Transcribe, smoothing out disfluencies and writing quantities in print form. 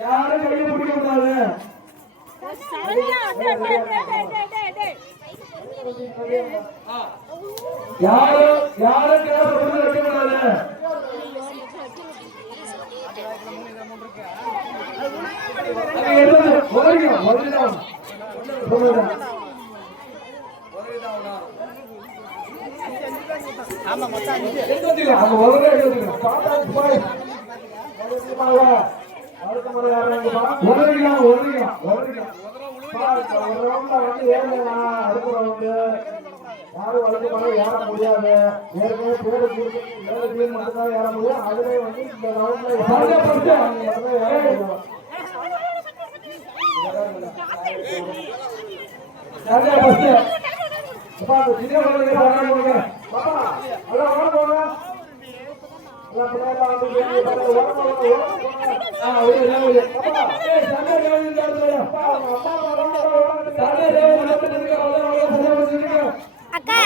யாரும் கையை பிடிக்க கூடாது. யாரும் யாரும் வளர்ந்து பண்ண ஏற முடியாது. ஏற்கனவே பேரு மட்டும்தான் ஏற முடியும். அதுவே வந்து இந்த ரவுண்ட்ல அக்கா